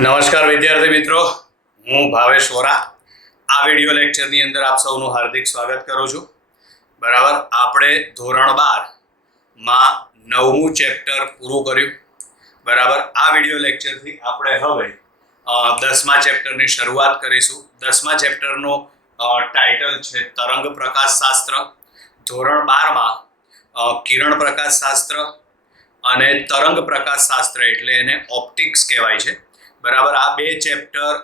નમસ્કાર વિદ્યાર્થી મિત્રો, હું ભાવેશ વોરા આ વિડિયો લેક્ચરની અંદર આપ સૌનું હાર્દિક સ્વાગત કરું છું. બરાબર, આપણે ધોરણ 12 માં 9મું ચેપ્ટર પૂરું કર્યું. બરાબર, આ વિડિયો લેક્ચરથી આપણે હવે 10મા ચેપ્ટરની શરૂઆત કરીશું. 10મા ચેપ્ટરનો ટાઇટલ છે તરંગ પ્રકાશશાસ્ત્ર. ધોરણ 12માં કિરણ પ્રકાશશાસ્ત્ર અને તરંગ પ્રકાશશાસ્ત્ર એટલે એને ઓપ્ટિક્સ કહેવાય છે. બરાબર, આ બે ચેપ્ટર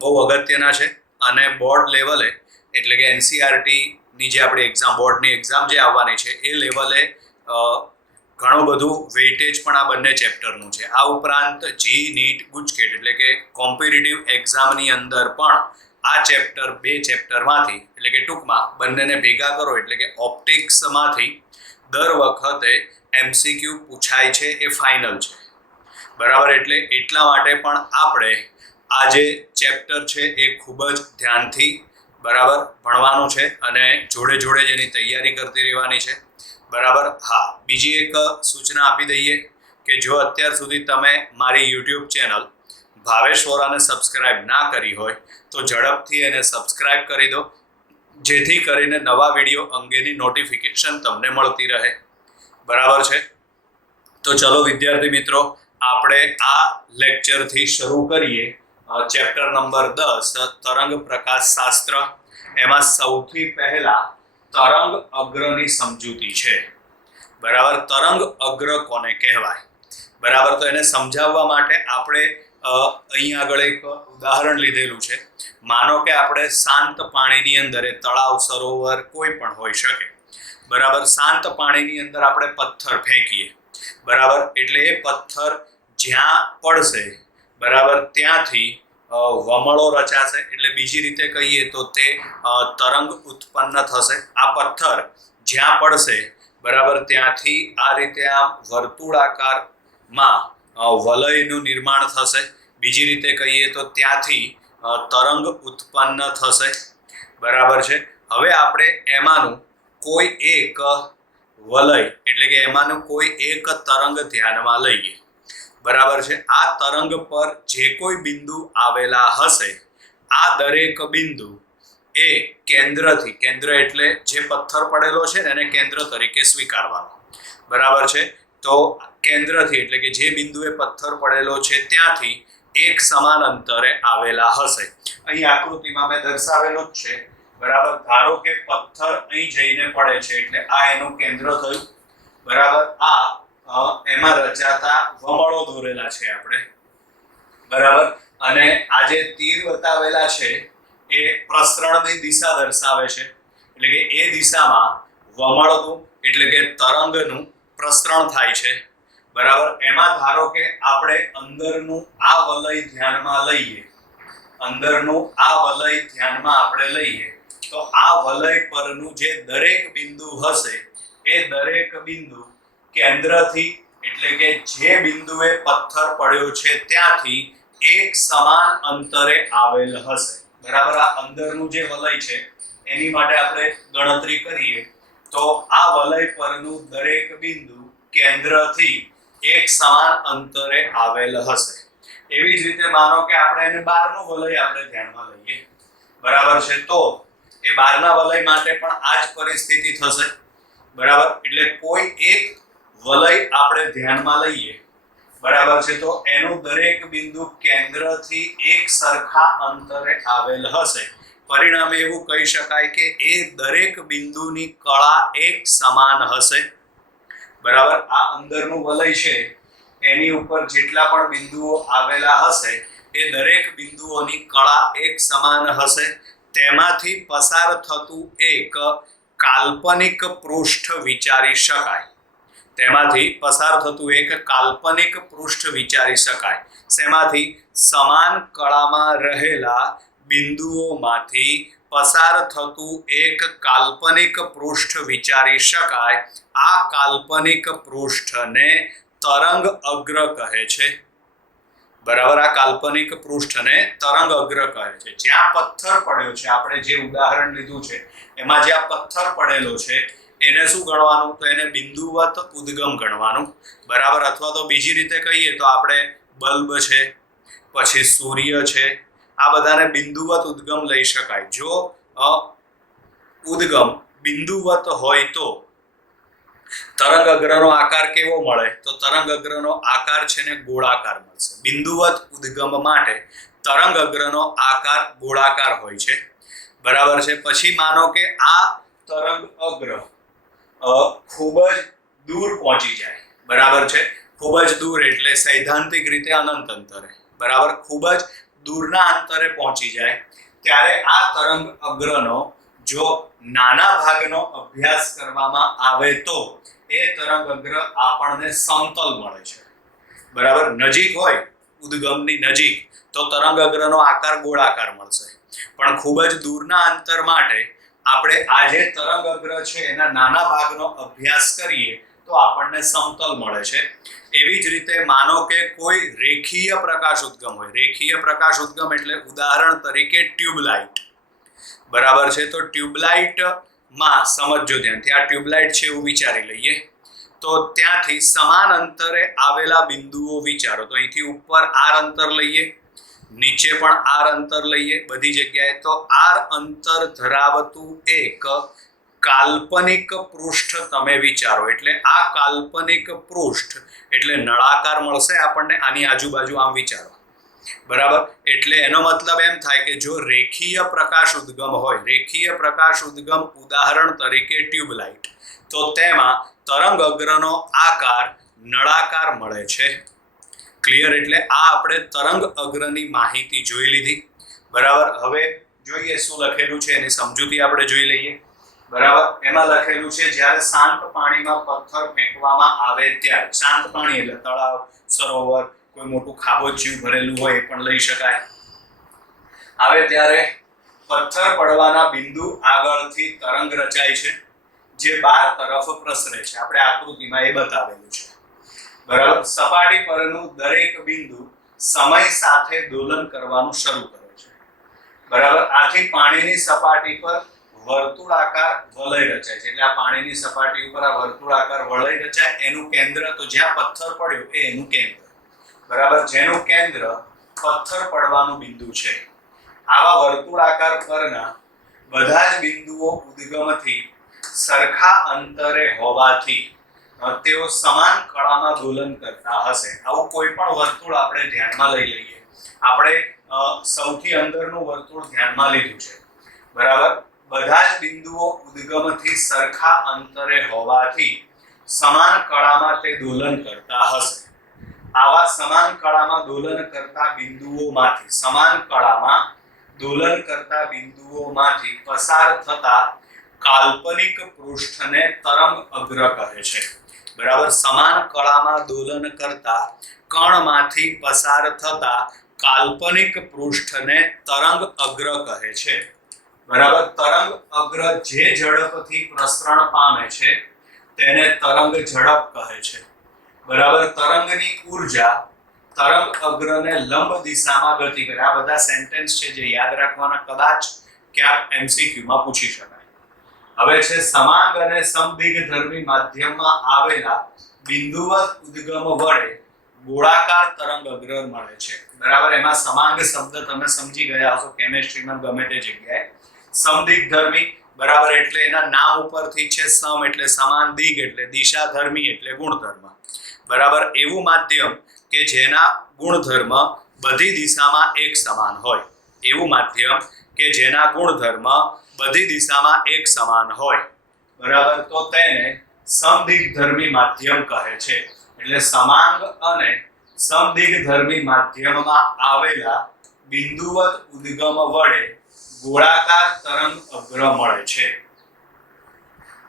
બહુ અગત્યના છે અને બોર્ડ લેવલે એટલે કે એનસીઆરટીની જે આપણી એક્ઝામ, બોર્ડની એક્ઝામ જે આવવાની છે એ લેવલે ઘણું બધું વેઇટેજ પણ આ બંને ચેપ્ટરનું છે. આ ઉપરાંત જી નીટ ગુજકેટ એટલે કે કોમ્પિટિટિવ એક્ઝામની અંદર પણ આ ચેપ્ટર બે ચેપ્ટરમાંથી એટલે કે ટૂંકમાં બંનેને ભેગા કરો એટલે કે ઓપ્ટિક્સમાંથી દર વખતે એમસીક્યુ પૂછાય છે એ ફાઇનલ છે. બરાબર, એટલે એટલા માટે પણ આપણે આ જે ચેપ્ટર છે એ ખૂબ જ ધ્યાનથી બરાબર ભણવાનું છે અને જોડે જોડે જ એની તૈયારી કરતી રહેવાની છે. બરાબર, હા, બીજી એક સૂચના આપી દઈએ કે જો અત્યાર સુધી તમે મારી યુટ્યુબ ચેનલ ભાવેશ વોરાને સબસ્ક્રાઇબ ના કરી હોય તો ઝડપથી એને સબસ્ક્રાઇબ કરી દો, જેથી કરીને નવા વિડીયો અંગેની નોટિફિકેશન તમને મળતી રહે. બરાબર છે, તો ચલો વિદ્યાર્થી મિત્રો, આપણે આ લેક્ચરથી શરૂ કરીએ. ચેપ્ટર નંબર 10 તરંગ પ્રકાશશાસ્ત્ર. એમાં સૌથી પહેલા તરંગ અગ્રની સમજૂતી છે. બરાબર, તરંગ અગ્ર કોને કહેવાય? બરાબર, તો એને સમજાવવા માટે આપણે અહીં આગળ એક ઉદાહરણ લીધેલું છે. માનો કે આપણે શાંત પાણીની અંદર, તળાવ, સરોવર કોઈ પણ હોઈ શકે. બરાબર, શાંત પાણીની અંદર આપણે પથ્થર ફેંકીએ. બરાબર, એટલે એ પથ્થર જ્યાં પડશે બરાબર ત્યાંથી વમળો રચાશે, એટલે બીજી રીતે કહીએ તો તે તરંગ ઉત્પન્ન થશે. આ પથ્થર જ્યાં પડશે બરાબર ત્યાંથી આ રીતે આમ વર્તુળાકારમાં વલયનું નિર્માણ થશે. બીજી રીતે કહીએ તો ત્યાંથી તરંગ ઉત્પન્ન થશે. બરાબર છે, હવે આપણે એમાંનું કોઈ એક વલય એટલે કે એમાંનું કોઈ એક તરંગ ધ્યાનમાં લઈએ. બરાબર છે, આ તરંગ પર જે કોઈ બિંદુ આવેલા હશે, આ દરેક બિંદુ એ કેન્દ્રથી, કેન્દ્ર એટલે જે પથ્થર પડેલો છે ને એને કેન્દ્ર તરીકે સ્વીકારવાનો. બરાબર છે, તો કેન્દ્રથી એટલે કે જે બિંદુએ પથ્થર પડેલો છે ત્યાંથી એક સમાન અંતરે આવેલા હશે. અહીં આકૃતિમાં મેં દર્શાવેલું જ છે. બરાબર, ધારો કે પથ્થર અહીં જઈને પડે છે એટલે આ એનું કેન્દ્ર થયું. બરાબર, આ એમાં રચાતા વમળો દોરેલા છે આપણે. બરાબર, અને આ જે તીર બતાવેલા છે એ પ્રસરણની દિશા દર્શાવે છે, એટલે કે એ દિશામાં વમળનું એટલે કે તરંગનું પ્રસરણ થાય છે. બરાબર, એમાં ધારો કે આપણે અંદરનું આ વલય ધ્યાનમાં લઈએ, અંદરનું આ વલય ધ્યાનમાં આપણે લઈએ તો આ વલય પરનું જે દરેક બિંદુ હશે એ દરેક બિંદુ કેન્દ્રથી એટલે કે જે બિંદુએ પથ્થર પડ્યો છે ત્યાંથી એક સમાન અંતરે આવેલ હશે. બરાબર, આ અંદરનું જે વલય છે એની માટે આપણે ગણતરી કરીએ તો આ વલય પરનું દરેક બિંદુ કેન્દ્રથી એક સમાન અંતરે આવેલ હશે. એવી જ રીતે માનો કે આપણે એને બહારનું વલય આપણે ધ્યાનમાં લઈએ. બરાબર છે, તો એ બહારના વલય માટે પણ આ જ પરિસ્થિતિ થશે. બરાબર, એટલે કોઈ એક વલય આપણે ધ્યાનમાં લઈએ. બરાબર છે, તો એનું દરેક બિંદુ કેન્દ્રથી એક સરખા અંતરે આવેલ હશે. પરિણામે એવું કહી શકાય કે એ દરેક બિંદુની કળા એક સમાન હશે. બરાબર, આ અંદરનું વલય છે એની ઉપર જેટલા પણ બિંદુઓ આવેલા હશે એ દરેક બિંદુઓની કળા એક સમાન હશે. તેમાંથી પસાર થતું એક કાલ્પનિક પૃષ્ઠ વિચારી શકાય. તેમાંથી પસાર થતું એક કાલ્પનિક પૃષ્ઠ વિચારી શકાય. શેમાંથી? સમાન કળામાં રહેલા બિંદુઓમાંથી પસાર થતું એક કાલ્પનિક પૃષ્ઠ વિચારી શકાય. આ કાલ્પનિક પૃષ્ઠને તરંગ અગ્ર કહે છે. બરાબર, આ કાલ્પનિક પૃષ્ઠને તરંગ અગ્ર કહે છે. જ્યાં પથ્થર પડ્યો છે, આપણે જે ઉદાહરણ લીધું છે એમાં જ્યાં પથ્થર પડેલો છે એને શું ગણવાનું? તો એને બિંદુવત ઉદ્ગમ ગણવાનું. બરાબર, અથવા તો બીજી રીતે કહીએ તો આપણે બલ્બ છે પછી સૂર્ય છે, આ બધાને બિંદુવત ઉદ્ગમ લઈ શકાય. જો ઉદ્ગમ બિંદુવત હોય તો તરંગ અગ્રનો આકાર કેવો મળે? તો તરંગ અગ્રનો આકાર છે ને ગોળાકાર મળશે. બિંદુવત ઉદ્ગમ માટે તરંગ અગ્રનો આકાર ગોળાકાર હોય છે. બરાબર છે. પછી માનો કે આ તરંગ અગ્ર ખૂબ જ દૂર પહોંચી જાય. બરાબર છે. ખૂબ જ દૂર એટલે સૈદ્ધાંતિક રીતે અનંત અંતરે. બરાબર, ખૂબ જ દૂરના અંતરે પહોંચી જાય ત્યારે આ તરંગ અગ્રનો જો નાના ભાગનો અભ્યાસ કરવામાં આવે તો એ તરંગ અગ્ર આપણને સમતલ મળે છે. બરાબર, નજીક હોય ઉદ્ગમની નજીક તો તરંગ અગ્રનો આકાર ગોળાકાર મળશે, પણ ખૂબ જ દૂરના અંતર માટે આપણે આ જે તરંગ અગ્ર છે એના નાના ભાગનો અભ્યાસ કરીએ તો આપણને સમતલ મળે છે. એવી જ રીતે માનો કે કોઈ રેખીય પ્રકાશ ઉદ્ગમ હોય. રેખીય પ્રકાશ ઉદ્ગમ એટલે ઉદાહરણ તરીકે ટ્યુબલાઇટ. બરાબર છે. તો ટ્યુબલાઇટ માં સમજો ધ્યાનથી, આ ટ્યુબલાઇટ છે એવું વિચારી લઈએ. તો ત્યાંથી સમાન અંતરે આવેલા બિંદુઓ વિચારો. તો અહીંથી ઉપર આર અંતર લઈએ, નીચે પણ આર અંતર લઈએ, બધી જગ્યાએ. તો આર અંતર ધરાવતું એક કાલ્પનિક પૃષ્ઠ તમે વિચારો. એટલે આ કાલ્પનિક પૃષ્ઠ એટલે નળાકાર મળશે આપણને. આની આજુબાજુ આમ વિચારો. બરાબર, એટલે એનો મતલબ એમ થાય કે જો રેખીય પ્રકાશ ઉદ્ગમ હોય, રેખીય પ્રકાશ ઉદ્ગમ ઉદાહરણ તરીકે ટ્યુબલાઇટ, તો તેમાં તરંગ અગ્રનો આકાર નળાકાર મળે છે. ક્લિયર? એટલે આ આપણે તરંગ અગ્રની માહિતી જોઈ લીધી. બરાબર, હવે જોઈએ શું લખેલું છે એની સમજૂતી આપણે જોઈ લઈએ. બરાબર, એમાં લખેલું છે જ્યારે શાંત પાણીમાં પથ્થર ફેંકવામાં આવે ત્યારે, શાંત પાણી એટલે તળાવ, સરોવર, કોઈ મોટું ખાબોચિયું ભરેલું હોય એ પણ લઈ શકાય, આવે ત્યારે પથ્થર પડવાના બિંદુ આગળથી તરંગ રચાય છે જે બાર તરફ પ્રસરે છે. આપણે આકૃતિમાં એ બતાવેલું છે. બરાબર, સપાટી પરનું દરેક બિંદુ સમય સાથે દોલન કરવાનું શરૂ કરે છે. બરાબર, આથી પાણીની સપાટી પર વર્તુળાકાર વલય રચાય છે. એટલે આ પાણીની સપાટી ઉપર આ વર્તુળાકાર વલય રચાય. એનું કેન્દ્ર, તો જ્યાં પથ્થર પડ્યો એ એનું કેન્દ્ર. બરાબર, જેનું કેન્દ્ર પથ્થર પડવાનું બિંદુ છે. આવા વર્તુળાકાર પરના બધા જ બિંદુઓ ઉદ્ગમથી સરખા અંતરે હોવાથી તેઓ સમાન કળામાં દોલન કરતા હશે. આવું કોઈ પણ વર્તુળ આપણે ધ્યાનમાં લઈ લઈએ. આપણે સૌથી અંદરનું વર્તુળ ધ્યાનમાં લીધું છે. બરાબર, બધા જ બિંદુઓ ઉદ્ગમથી સરખા અંતરે હોવાથી સમાન કળામાં તે દોલન કરતા હશે. આવા સમાન કળામાં દોલન કરતા બિંદુઓમાંથી, સમાન કળામાં દોલન કરતા બિંદુઓમાંથી પસાર થતા કાલ્પનિક પૃષ્ઠને તરંગ અગ્ર કહે છે. બરાબર, સમાન કળામાં દોલન કરતા કણમાંથી પસાર થતા કાલ્પનિક પૃષ્ઠને તરંગ અગ્ર કહે છે. બરાબર, તરંગ અગ્ર જે ઝડપથી પ્રસરણ પામે છે તેને તરંગ ઝડપ કહે છે. બરાબર, તરંગની ઊર્જા તરંગ અગ્રને લંબ દિશામાં ગતિ કરે. આ બધા સેન્ટેન્સ છે જે યાદ રાખવાના, કદાચ ક્યાંક MCQ માં પૂછી શકાય. હવે છે સમાંગ અને સમદિગ્ધર્મી માધ્યમમાં આવેલા બિંદુવત ઉદ્ગમ વડે ગોળાકાર તરંગ અગ્ર મળે છે. બરાબર, એમાં સમાંગ શબ્દ તમે સમજી ગયા હશો કેમેસ્ટ્રીમાં ગમે તે જગ્યાએ. સમદિગ્ધર્મી, બરાબર, એટલે એના નામ ઉપરથી છે સમ એટલે સમાન, દિગ એટલે દિશા, ધર્મી એટલે ગુણધર્મ. બરાબર, એવું માધ્યમ કે જેના ગુણધર્મ બધી દિશામાં એક સમાન હોય. એવું માધ્યમ કે જેના ગુણધર્મ બધી દિશામાં એક સમાન હોય. બરાબર, તો તેને સમદિગ્ધર્મી માધ્યમ કહે છે. એટલે સમાંગ અને સમદિગ્ધર્મી માધ્યમમાં આવેલા બિંદુવત ઉદ્ગમ વડે ગોળાકાર તરંગ અગ્ર મળે છે.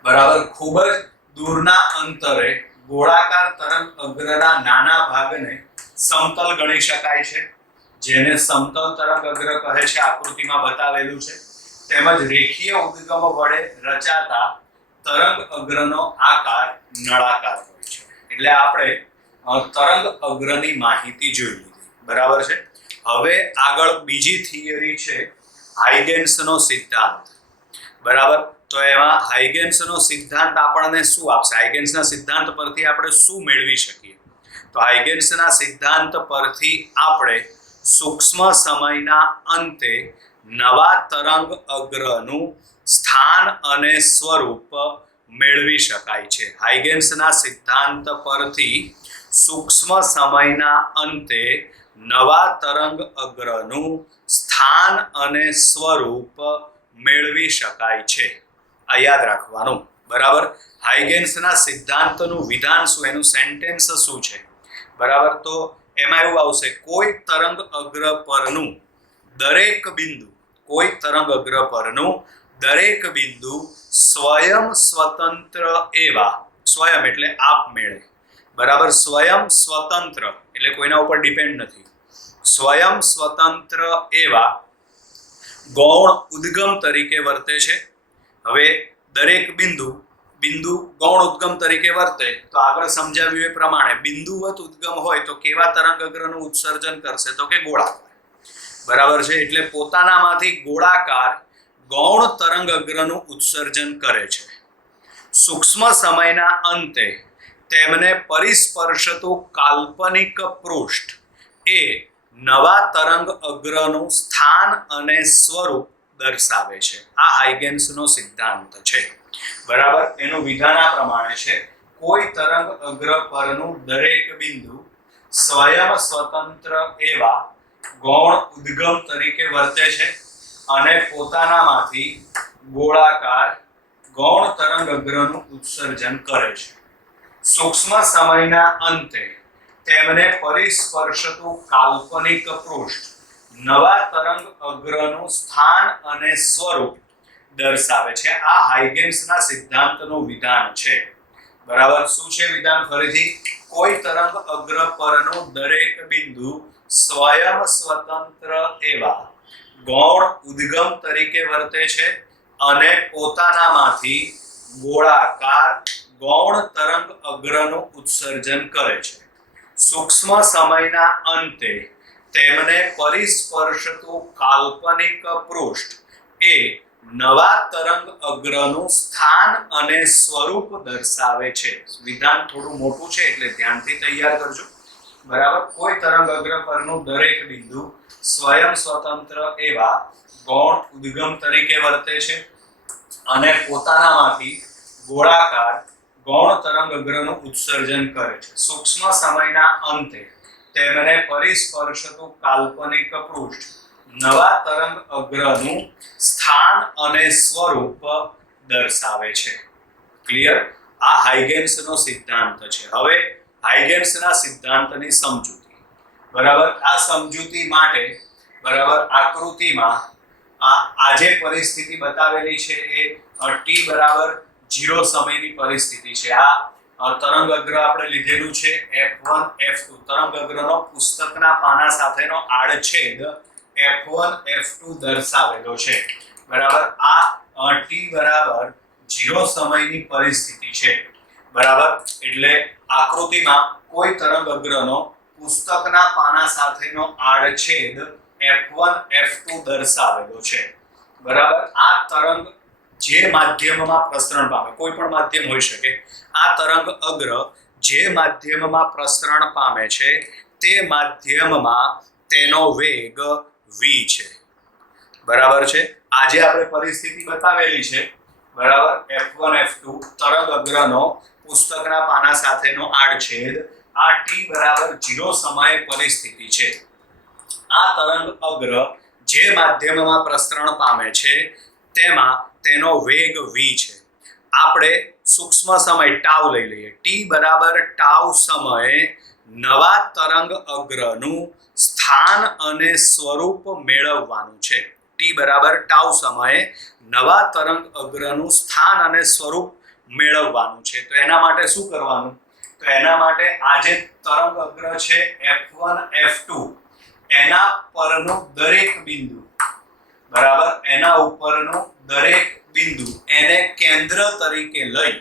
બરાબર, ખૂબ જ દૂરના અંતરે ગોળાકાર તરંગ અગ્રના નાના ભાગને સમતલ ગણી શકાય છે, જેને સમતલ તરંગ અગ્ર કહે છે. આકૃતિમાં બતાવેલું છે. તેમજ રેખીય ઉદ્ગમ વડે રચાતા તરંગ અગ્રનો આકાર નળાકાર હોય છે. એટલે આપણે તરંગ અગ્રની માહિતી જોઈ લીધી. બરાબર છે. હવે આગળ બીજી થિયરી છે હાઇગેન્સનો સિદ્ધાંત. બરાબર, તો એમાં હાઇગેન્સનો સિદ્ધાંત આપણને શું આપશે? હાઇગેન્સના સિદ્ધાંત પરથી આપણે શું મેળવી શકીએ? તો હાઇગેન્સના સિદ્ધાંત પરથી આપણે સૂક્ષ્મ સમયના અંતે નવા તરંગ અગ્રનું સ્થાન અને સ્વરૂપ મેળવી શકાય છે. હાઇગેન્સના સિદ્ધાંત પરથી સૂક્ષ્મ સમયના અંતે નવા તરંગ અગ્રનું સ્થાન અને સ્વરૂપ મેળવી શકાય છે. આ યાદ રાખવાનું. બરાબર. હાઇગેન્સના સિદ્ધાંતનું વિધાન શું, એનું સેન્ટેન્સ શું છે? બરાબર. તો એમાં એવું આવશે, કોઈ તરંગ અગ્ર પરનું દરેક બિંદુ, કોઈ તરંગ અગ્ર પરનું દરેક બિંદુ સ્વયં સ્વતંત્ર એવા, સ્વયં એટલે આપમેળે, બરાબર, સ્વયં સ્વતંત્ર એટલે કોઈના ઉપર ડિપેન્ડ નથી, સ્વયં સ્વતંત્ર એવા ગૌણ ઉદ્ગમ તરીકે વર્તે છે. હવે દરેક બિંદુ ગૌણ ઉદ્ગમ તરીકે વર્તે તો આગળ સમજાવ્યું એ પ્રમાણે બિંદુવત ઉદ્ગમ હોય તો કેવા તરંગ અગ્રનું ઉત્સર્જન કરશે? તો કે ગોળાકાર. બરાબર છે. એટલે પોતાનામાંથી ગોળાકાર ગૌણ તરંગ અગ્રનું ઉત્સર્જન કરે છે. સૂક્ષ્મ સમયના અંતે તેમને પરિસ્પર્શતું કાલ્પનિક પૃષ્ઠ એ નવા તરંગ અગ્રનું સ્થાન અને સ્વરૂપ દર્શાવે છે. આ હાઇગેન્સનો સિદ્ધાંત છે. બરાબર. એનું વિધાન આ પ્રમાણે છે, કોઈ તરંગ અગ્ર પરનું દરેક બિંદુ સ્વયં સ્વતંત્ર એવા ગૌણ ઉદ્ગમ તરીકે વર્તે છે અને પોતાનામાંથી ગોળાકાર ગૌણ તરંગ અગ્રનું ઉત્સર્જન કરે છે. સૂક્ષ્મ સમયના અંતે તેમને પરિસ્પર્શતું કાલ્પનિક પૃષ્ઠ નવા તરંગ અગ્રનું સ્થાન અને સ્વરૂપ દર્શાવે છે. આ હાઇગેન્સના સિદ્ધાંતનું વિધાન છે. બરાબર. શું છે વિધાન? ફરીથી, કોઈ તરંગ અગ્ર પરનું દરેક બિંદુ સ્વયં સ્વતંત્ર એવા ગૌણ ઉદ્ગમ તરીકે વર્તે છે અને પોતાનામાંથી ગોળાકાર ગૌણ તરંગ અગ્રનું ઉત્સર્જન કરે છે. સૂક્ષ્મ સમયના અંતે તેમને પરિસ્પર્શતું કાલ્પનિક પૃષ્ઠ એ નવા તરંગ અગ્રનું સ્થાન અને સ્વરૂપ દર્શાવે છે. વિધાન થોડું મોટું છે એટલે ધ્યાનથી તૈયાર કરજો. બરાબર. કોઈ તરંગ અગ્ર પરનું દરેક બિંદુ સ્વયં સ્વતંત્ર એવા ગૌણ ઉદ્ગમ તરીકે વર્તે છે અને પોતાનામાંથી ગોળાકાર ગૌણ તરંગ અગ્રનું ઉત્સર્જન કરે છે. સૂક્ષ્મ સમયના અંતે તેમને પરિસ્પર્શતું કાલ્પનિક પૃષ્ઠ નવા તરંગ અગ્રનું સ્થાન અને સ્વરૂપ દર્શાવે છે. ક્લિયર? આ હાઇગેન્સનો સિદ્ધાંત છે. હવે હાઇગેન્સના સિદ્ધાંતની સમજૂતી. બરાબર. આ સમજૂતી માટે, બરાબર, આકૃતિમાં આ જે પરિસ્થિતિ બતાવેલી છે એ t બરાબર 0 સમયની પરિસ્થિતિ છે. આ તરંગ અગ્ર આપણે લીધેલું છે f1 f2. તરંગ અગ્રનો પુસ્તકના પાના સાથેનો આડછેદ f1 f2 દર્શાવેલો છે. બરાબર. આ t બરાબર 0 સમયની પરિસ્થિતિ છે. બરાબર. એટલે આકૃતિમાં કોઈ તરંગ અગ્રનો પુસ્તકના પાના સાથેનો આડછેદ f1 f2 દર્શાવેલો છે. બરાબર. આ તરંગ જે માધ્યમમાં પ્રસરણ પામે, કોઈ પણ માધ્યમ હોઈ શકે, આ તરંગ અગ્ર જે માધ્યમમાં પ્રસરણ પામે છે તે માધ્યમમાં તેનો વેગ v છે. બરાબર છે. આજે આપણે પરિસ્થિતિ બતાવેલી છે. બરાબર. f1 f2 તરંગ અગ્રનો પુસ્તકના પાના સાથેનો આડછેદ, આ t બરાબર 0 સમયે પરિસ્થિતિ છે. આ તરંગ અગ્ર જે માધ્યમમાં પ્રસરણ પામે છે તેમાં તેનો વેગ v છે. આપણે સૂક્ષ્મ સમય ટાઉ લઈ લઈએ. t બરાબર ટાઉ સમયે નવા તરંગ અગ્રનું સ્થાન અને સ્વરૂપ મેળવવાનું છે. t બરાબર ટાઉ સમયે નવા તરંગ અગ્રનું સ્થાન અને સ્વરૂપ મેળવવાનું છે. તો એના માટે શું કરવાનું? તો એના માટે આ જે તરંગ અગ્ર છે f1 f2 એના પરનું દરેક બિંદુ, બરાબર, એના ઉપરનું દરેક બિંદુ એને કેન્દ્ર તરીકે લઈ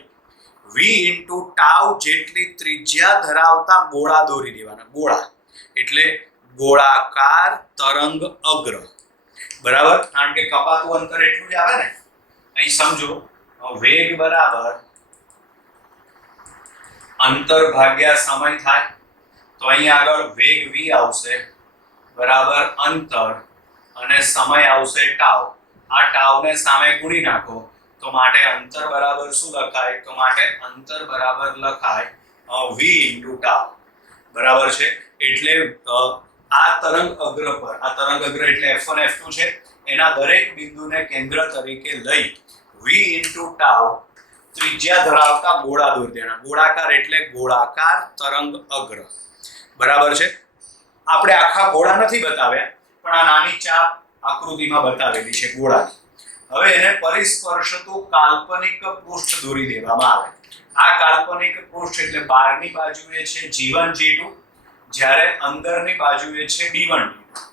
v * ટાઉ જેટલી ત્રિજ્યા ધરાવતા ગોળા દોરી દેવાના. ગોળા એટલે ગોળાકાર તરંગ અગ્ર. બરાબર. કારણ કે કપાતું અંતર એટલું જ આવે ને. અહીં સમજો, વેગ બરાબર અંતર ભાગ્યા સમય થાય તો અહીં આગળ વેગ v આવશે. બરાબર અંતર અને સમય આવશે ટાઉ. આ ટાઉને સામે ગુણી નાખો તો માટે અંતર બરાબર શું લખાય? તો માટે અંતર બરાબર લખાય v * ટાઉ. બરાબર છે. એટલે આ તરંગ અગ્ર પર, આ તરંગ અગ્ર એટલે f1 f2 છે, એના દરેક બિંદુને કેન્દ્ર તરીકે લઈ v * ટાઉ ત્રિજ્યા ધરાવતા ગોળા દોરી દેવાના. ગોળાકાર એટલે ગોળાકાર તરંગ અગ્ર. બરાબર છે. આપણે આખા ગોળા નથી બતાવ્યા, પણ આ નાની ચાપ આકૃતિમાં બતાવેલી છે ગોળાની. હવે એને પરિસ્પર્શતું કાલ્પનિક પૃષ્ઠ દોરી દેવામાં આવે. આ કાલ્પનિક પૃષ્ઠ એટલે બહારની બાજુએ છે G1 G2, જ્યારે અંદરની બાજુએ છે D1 D2.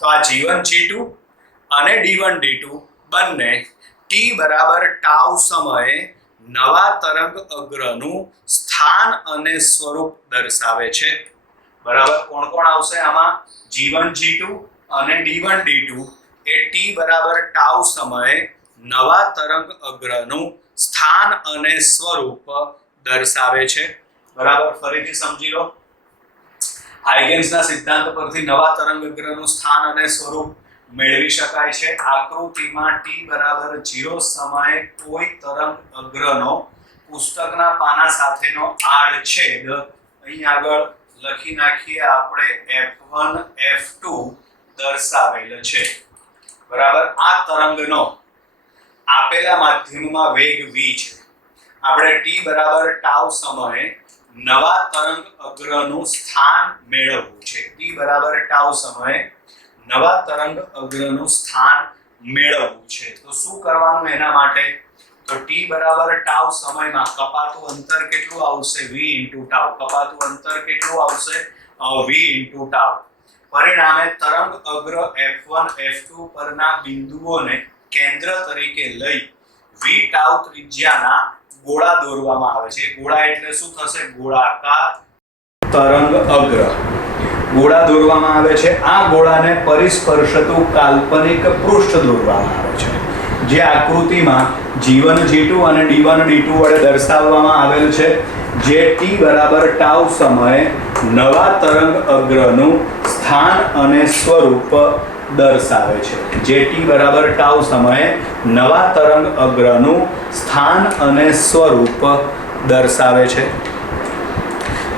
તો આ G1 G2 અને D1 D2 બંને t બરાબર ટાઉ સમયે નવા તરંગ અગ્રનું સ્થાન અને સ્વરૂપ દર્શાવે છે. બરાબર. કોણ કોણ આવશે આમાં? G1 G2 અને D1 D2 એ t બરાબર ટાઉ સમયે નવા તરંગ અગ્રનું સ્થાન અને સ્વરૂપ દર્શાવે છે. બરાબર. ફરીથી સમજી લો. હાઇગેન્સના સિદ્ધાંત પરથી નવા તરંગ અગ્રનું સ્થાન અને સ્વરૂપ મેળવી શકાય છે. આકૃતિમાં t બરાબર 0 સમયે કોઈ તરંગ અગ્રનો પુસ્તકના પાના સાથેનો આડછેદ અહીં આગળ લખી નાખીએ આપણે f1 f2 દર્શાવેલ છે. બરાબર. આ તરંગનો આપેલા માધ્યમમાં વેગ v છે. આપણે t બરાબર ટાઉ સમયે નવા તરંગ અગ્રનું સ્થાન મેળવવું છે. t બરાબર ટાઉ સમયે નવા તરંગ અગ્રનું સ્થાન મેળવવું છે. તો શું કરવાનું એના માટે? તો t બરાબર ટાઉ સમયમાં કપાતું અંતર કેટલું આવશે? v * tau. કપાતું અંતર કેટલું આવશે? v * tau. પરિણામે તરંગ અગ્ર f1 f2 પરના બિંદુઓને કેન્દ્ર તરીકે લઈ v ટાઉ ત્રિજ્યાના ગોળા દોરવામાં આવે છે. ગોળા એટલે શું થશે? ગોળાકાર તરંગ અગ્ર. ગોળા દોરવામાં આવે છે. આ ગોળાને પરિસ્પર્શતું કાલ્પનિક પૃષ્ઠ દોરવામાં આવે છે, જે આકૃતિમાં G1 G2 અને D1 D2 વડે દર્શાવવામાં આવેલ છે, જે t બરાબર ટાઉ સમયે નવા તરંગ અગ્રનું સ્થાન અને સ્વરૂપ દર્શાવે છે. જે t બરાબર ટાઉ સમયે નવા તરંગ અગ્રનું સ્થાન અને સ્વરૂપ દર્શાવે છે.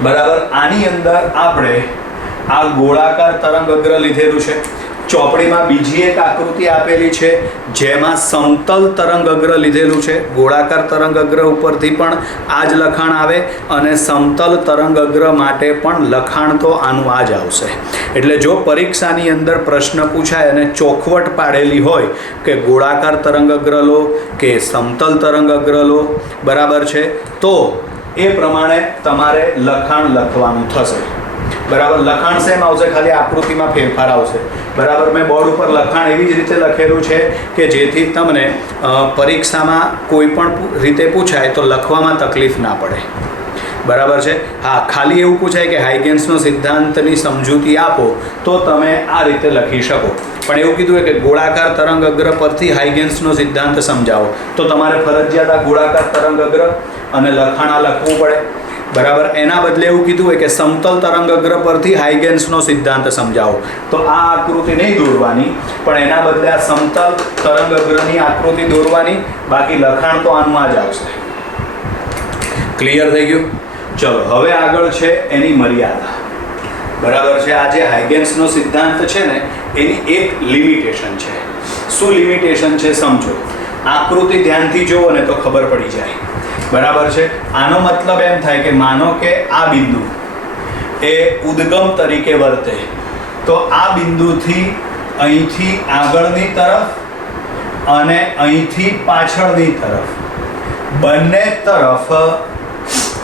બરાબર. આની અંદર આપણે આ ગોળાકાર તરંગ અગ્ર લીધેલું છે. ચોપડીમાં બીજી એક આકૃતિ આપેલી છે જેમાં સમતલ તરંગ અગ્ર લીધેલું છે. ગોળાકાર તરંગ અગ્ર ઉપરથી પણ આ જ લખાણ આવે અને સમતલ તરંગ અગ્ર માટે પણ લખાણ તો આનું આ જ આવશે. એટલે જો પરીક્ષાની અંદર પ્રશ્ન પૂછાય અને ચોખવટ પાડેલી હોય કે ગોળાકાર તરંગ અગ્ર લો કે સમતલ તરંગ અગ્ર લો, બરાબર છે, તો એ પ્રમાણે તમારે લખાણ લખવાનું થશે. બરાબર. લખાણ સેમ આવશે? ખાલી આકૃતિમાં ફેરફાર આવશે. બરાબર. મેં બોર્ડ ઉપર લખાણ એવી જ રીતે લખેલું છે કે જેથી તમને પરીક્ષામાં કોઈ પણ રીતે પૂછાય તો લખવામાં તકલીફ ના પડે. બરાબર છે. હા, ખાલી એવું પૂછાય કે હાઇગેન્સનો સિદ્ધાંતની સમજૂતી આપો તો તમે આ રીતે લખી શકો. પણ એવું કીધું કે ગોળાકાર તરંગ અગ્ર પરથી હાઇગેન્સનો સિદ્ધાંત સમજાવો, તો તમારે ફરજિયાત આ ગોળાકાર તરંગ અગ્ર અને લખાણ લખવું પડે. બરાબર. એના બદલે એવું કીધું હોય કે સમતલ તરંગ અગ્ર પરથી હાઇગેન્સનો સિદ્ધાંત સમજાવો, તો આ આકૃતિ નહીં દોરવાની, પણ એના બદલે આ સમતલ તરંગ અગ્રની આકૃતિ દોરવાની. બાકી લખાણ તો આનું આ જ આવશે. ક્લિયર થઈ ગયું? ચલો, હવે આગળ છે એની મર્યાદા. બરાબર છે. આ જે હાઇગેન્સનો સિદ્ધાંત છે ને, એની એક લિમિટેશન છે. શું લિમિટેશન છે સમજો. આકૃતિ ધ્યાનથી જુઓ ને તો ખબર પડી જાય. બરાબર છે. આનો મતલબ એમ થાય કે માનો કે આ બિંદુ એ ઉદ્ગમ તરીકે વર્તે, તો આ બિંદુથી અહીંથી આગળની તરફ અને અહીંથી પાછળની તરફ બંને તરફ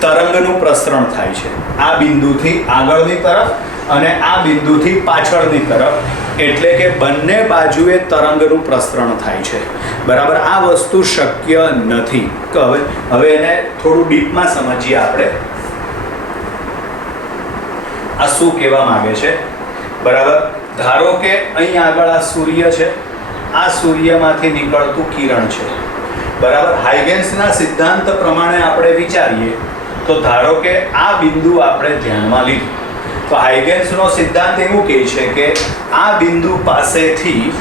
તરંગનું પ્રસરણ થાય છે. આ બિંદુથી આગળની તરફ અને આ બિંદુથી પાછળની તરફ, એટલે કે બંને બાજુએ તરંગનું પ્રસરણ થાય છે. બરાબર. આ વસ્તુ શક્ય નથી. હવે એને થોડું ડીપમાં સમજીએ આપણે. આ શું કહેવા માંગે છે? બરાબર. ધારો કે અહીં આગળ આ સૂર્ય છે, આ સૂર્યમાંથી નીકળતું કિરણ છે. બરાબર. હાઇગેન્સના સિદ્ધાંત પ્રમાણે આપણે વિચારીએ તો ધારો કે આ બિંદુ આપણે ધ્યાનમાં લીધું, તો હાઇગેન્સનો સિદ્ધાંત એવું કહે છે કે આ બિંદુ પાસેથી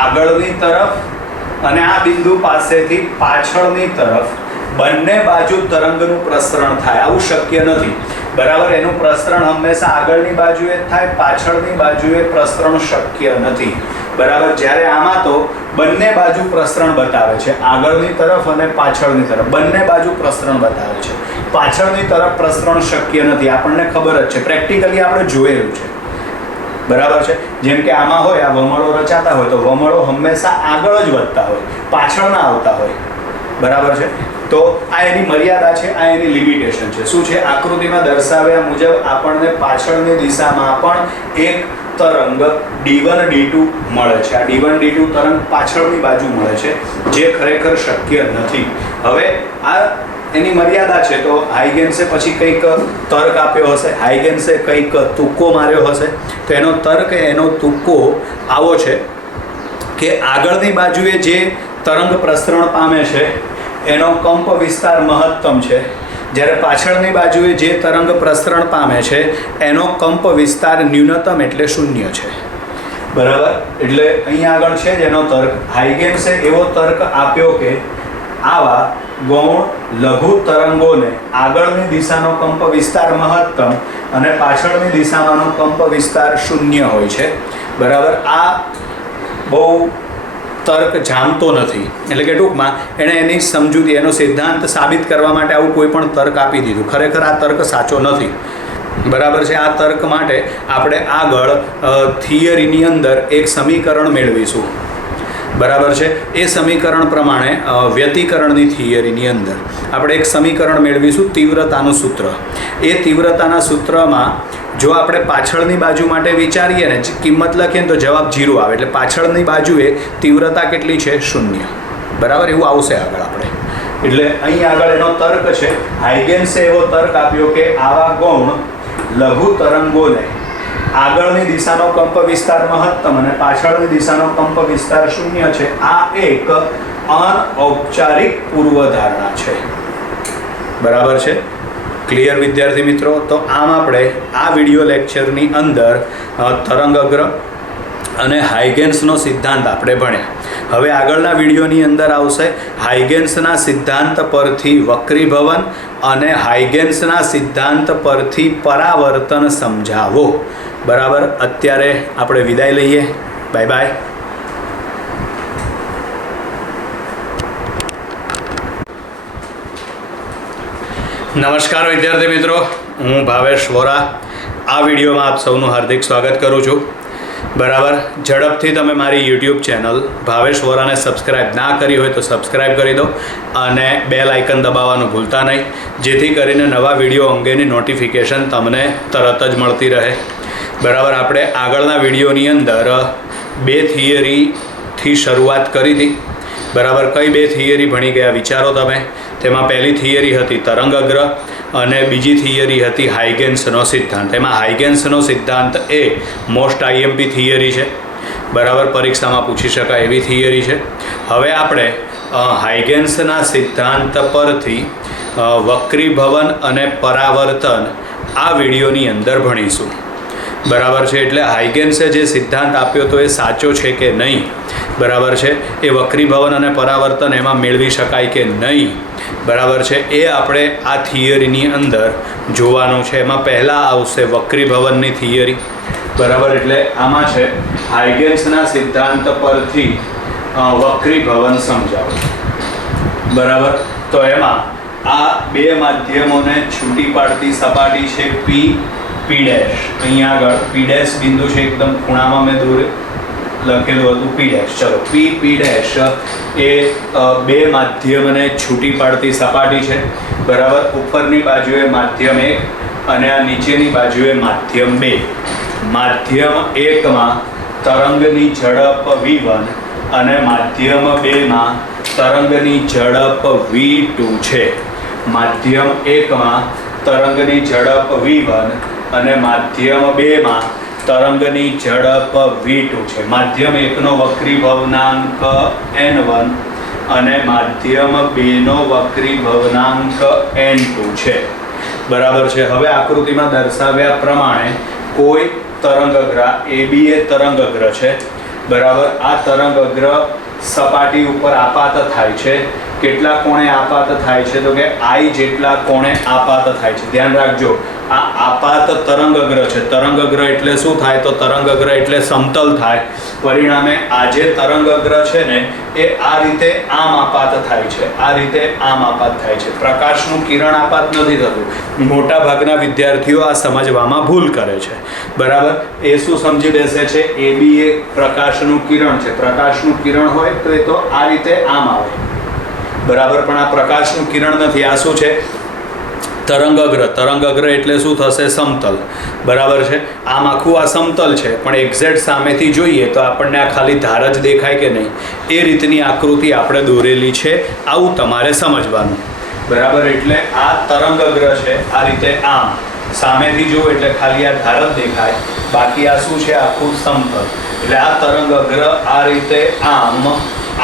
આગળની તરફ અને આ બિંદુ પાસેથી પાછળની તરફ બંને બાજુ તરંગનું પ્રસરણ થાય, આવું શક્ય નથી. બરાબર, એનું પ્રસરણ હંમેશા આગળની બાજુએ જ થાય, પાછળની બાજુએ પ્રસરણ શક્ય નથી. બરાબર, જ્યારે આમાં તો બંને બાજુ પ્રસરણ બતાવે છે, આગળની તરફ અને પાછળની તરફ બંને બાજુ પ્રસરણ બતાવે છે. પાછળની તરફ પ્રસરણ શક્ય નથી, આપણને ખબર જ છે, પ્રેક્ટિકલી આપણે જોયેલું છે. બરાબર છે, જેમ કે આમાં હોય, આ વમળો રચાતા હોય તો વમળો હંમેશા આગળ જ વધતા હોય, પાછળ ના આવતા હોય. બરાબર છે, તો આ એની મર્યાદા છે, આ એની લિમિટેશન છે. શું છે? આકૃતિમાં દર્શાવ્યા મુજબ આપણને પાછળની દિશામાં પણ એક તરંગ D1 D2 મળે છે. આ D1 D2 તરંગ પાછળની બાજુ મળે છે, જે ખરેખર શક્ય નથી. હવે આ એની મર્યાદા છે, તો હાઇગેન્સે પછી કંઈક તર્ક આપ્યો હશે, હાઇગેન્સે કંઈક તુક્કો માર્યો હશે. તો એનો તર્ક, એનો તુક્કો આવો છે કે આગળની બાજુએ જે તરંગ પ્રસરણ પામે છે એનો કંપ વિસ્તાર મહત્તમ છે, જ્યારે પાછળની બાજુએ જે તરંગ પ્રસરણ પામે છે એનો કંપ વિસ્તાર ન્યૂનતમ એટલે શૂન્ય છે. બરાબર, એટલે અહીંયા આગળ છે જ એનો તર્ક. હાઇગેન્સે એવો તર્ક આપ્યો કે આવા ગૌણ લઘુ તરંગોને આગળની દિશાનો કંપ વિસ્તાર મહત્તમ અને પાછળની દિશામાંનો કંપ વિસ્તાર શૂન્ય હોય છે. બરાબર, આ બહુ તર્ક જામતો નથી, એટલે કે ટૂંકમાં એણે એની સમજૂતી, એનો સિદ્ધાંત સાબિત કરવા માટે આવું કોઈ પણ તર્ક આપી દીધું. ખરેખર આ તર્ક સાચો નથી. બરાબર છે, આ તર્ક માટે આપણે આગળ થિયરીની અંદર એક સમીકરણ મેળવીશું. બરાબર છે, એ સમીકરણ પ્રમાણે વ્યતિકરણની થિયરીની અંદર આપણે એક સમીકરણ મેળવીશું, તીવ્રતાનું સૂત્ર. એ તીવ્રતાના સૂત્રમાં જો આપણે પાછળની બાજુ માટે વિચારીએ ને, કિંમત લખીએ ને તો જવાબ 0 આવે. એટલે પાછળની બાજુએ તીવ્રતા કેટલી છે? 0. બરાબર, એવું આવશે આગળ આપણે. એટલે અહીં આગળ એનો તર્ક છે, હાઇગેન્સે એવો તર્ક આપ્યો કે આવા ગૌણ લઘુ તરંગોને આગળની દિશાનો કંપ વિસ્તાર મહત્તમ અને પાછળની દિશાનો કંપ વિસ્તાર 0 છે. આ એક અનૌપચારિક પૂર્વધારણા છે. બરાબર છે, ક્લિયર વિદ્યાર્થી મિત્રો? તો આમ આપણે આ વિડિયો લેક્ચરની અંદર તરંગઅગ્ર અને હાઇગેન્સનો સિદ્ધાંત આપણે ભણ્યા. હવે આગળના વિડીયોની અંદર આવશે હાઇગેન્સના સિદ્ધાંત પરથી વક્રીભવન અને હાઇગેન્સના સિદ્ધાંત પરથી પરાવર્તન સમજાવો. બરાબર, અત્યારે આપણે વિદાય લઈએ. Bye bye. નમસ્કાર વિદ્યાર્થી મિત્રો, હું ભાવેશ વોરા. આ વિડીયોમાં આપ સૌનું હાર્દિક સ્વાગત કરું છું. બરાબર, ઝડપથી તમે મારી યુટ્યુબ ચેનલ ભાવેશ વોરાને સબસ્ક્રાઈબ ના કરી હોય તો સબસ્ક્રાઈબ કરી દો અને બેલ આઇકન દબાવવાનું ભૂલતા નહીં, જેથી કરીને નવા વિડીયો અંગેની નોટિફિકેશન તમને તરત જ મળતી રહે. બરાબર, આપણે આગળના વિડીયોની અંદર 2 થિયરીથી શરૂઆત કરી હતી. બરાબર, કઈ 2 થિયરી ભણી ગયા વિચારો તમે? તેમાં પહેલી થિયરી હતી તરંગઅગ્ર અને બીજી થિયરી હતી હાઇગેન્સનો સિદ્ધાંત. એમાં હાઇગેન્સનો સિદ્ધાંત એ મોસ્ટ આઈએમપી થિયરી છે. બરાબર, પરીક્ષામાં પૂછી શકાય એવી થિયરી છે. હવે આપણે હાઇગેન્સના સિદ્ધાંત પરથી વક્રીભવન અને પરાવર્તન આ વિડીયોની અંદર ભણીશું. બરાબર છે, એટલે હાઇગેન્સે જે સિદ્ધાંત આપ્યો તો એ સાચો છે કે નહીં? બરાબર છે, એ વક્રીભવન અને પરાવર્તન એમાં મેળવી શકાય કે નહીં? બરાબર છે, એ આપણે આ થિયરીની અંદર જોવાનું છે. એમાં પહેલાં આવશે વક્રીભવનની થિયરી. બરાબર, એટલે આમાં છે હાઇગેન્સના સિદ્ધાંત પરથી વક્રીભવન સમજાવો. બરાબર, તો એમાં આ 2 માધ્યમોને છૂટી પાડતી સપાટી છે P ડેશ. અહીંયા આગળ P ડેશ બિંદુ છે, એકદમ ખૂણામાં મેં લખેલું હતું P ડેશ. ચલો, P ડેશ એ 2 માધ્યમને છૂટી પાડતી સપાટી છે. બરાબર, ઉપરની બાજુએ માધ્યમ 1 અને આ નીચેની બાજુએ માધ્યમ 2. માધ્યમ 1માં તરંગની ઝડપ v1 અને માધ્યમ 2માં તરંગની ઝડપ v2 છે. માધ્યમ 1માં તરંગની ઝડપ v1 અને માધ્યમ 2માં તરંગની ઝડપ v2 છે. માધ્યમ 1નો વક્રીભવનાંક n1 અને માધ્યમ 2નો વક્રીભવનાંક n2 છે. બરાબર છે, હવે આકૃતિમાં દર્શાવ્યા પ્રમાણે કોઈ તરંગઅગ્ર, AB એ તરંગઅગ્ર છે, બરાબર. આ તરંગઅગ્ર સપાટી ઉપર આપાત થાય છે. કેટલા કોણે આપાત થાય છે? તો કે I જેટલા કોણે આપાત થાય છે. ધ્યાન રાખજો, આ આપાત તરંગઅગ્ર છે. તરંગઅગ્ર એટલે શું થાય? તો તરંગઅગ્ર એટલે સમતલ થાય. પરિણામે આ જે તરંગઅગ્ર છે ને એ આ રીતે આમ આપાત થાય છે, આ રીતે આમ આપાત થાય છે. પ્રકાશનું કિરણ આપાત નથી થતું. મોટા ભાગના વિદ્યાર્થીઓ આ સમજવામાં ભૂલ કરે છે, બરાબર. એ શું સમજી બેસે છે? AB એ પ્રકાશનું કિરણ છે. પ્રકાશનું કિરણ હોય તો એ તો આ રીતે આમ આવે, બરાબર. પણ આ પ્રકાશનું કિરણ નથી. આ શું છે? તરંગઅગ્ર. તરંગઅગ્ર એટલે શું થશે? સમતલ, બરાબર છે. આમ આખું આ સમતલ છે, પણ એક્ઝેક્ટ સામેથી જોઈએ તો આપણને આ ખાલી ધાર જ દેખાય કે નહીં, એ રીતની આકૃતિ આપણે દોરેલી છે. આવું તમારે સમજવાનું, બરાબર. એટલે આ તરંગઅગ્ર છે, આ રીતે આમ સામેથી જુઓ એટલે ખાલી આ ધાર જ દેખાય, બાકી આ શું છે? આખું સમતલ. એટલે આ તરંગઅગ્ર આ રીતે આમ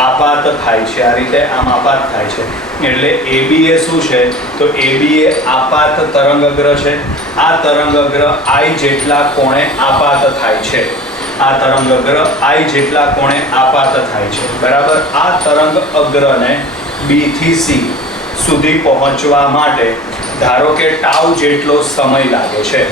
આપાત થાય છે, આ રીતે આમ આપાત થાય છે. એટલે AB એ શું છે? તો AB એ આપાત તરંગઅગ્ર છે. આ તરંગઅગ્ર I જેટલા કોણે આપાત થાય છે. આ તરંગઅગ્ર I જેટલા કોણે આપાત થાય છે, બરાબર. આ તરંગઅગ્રને B થી C સુધી પહોંચવા માટે ધારો કે ટાઉ જેટલો સમય લાગે છે.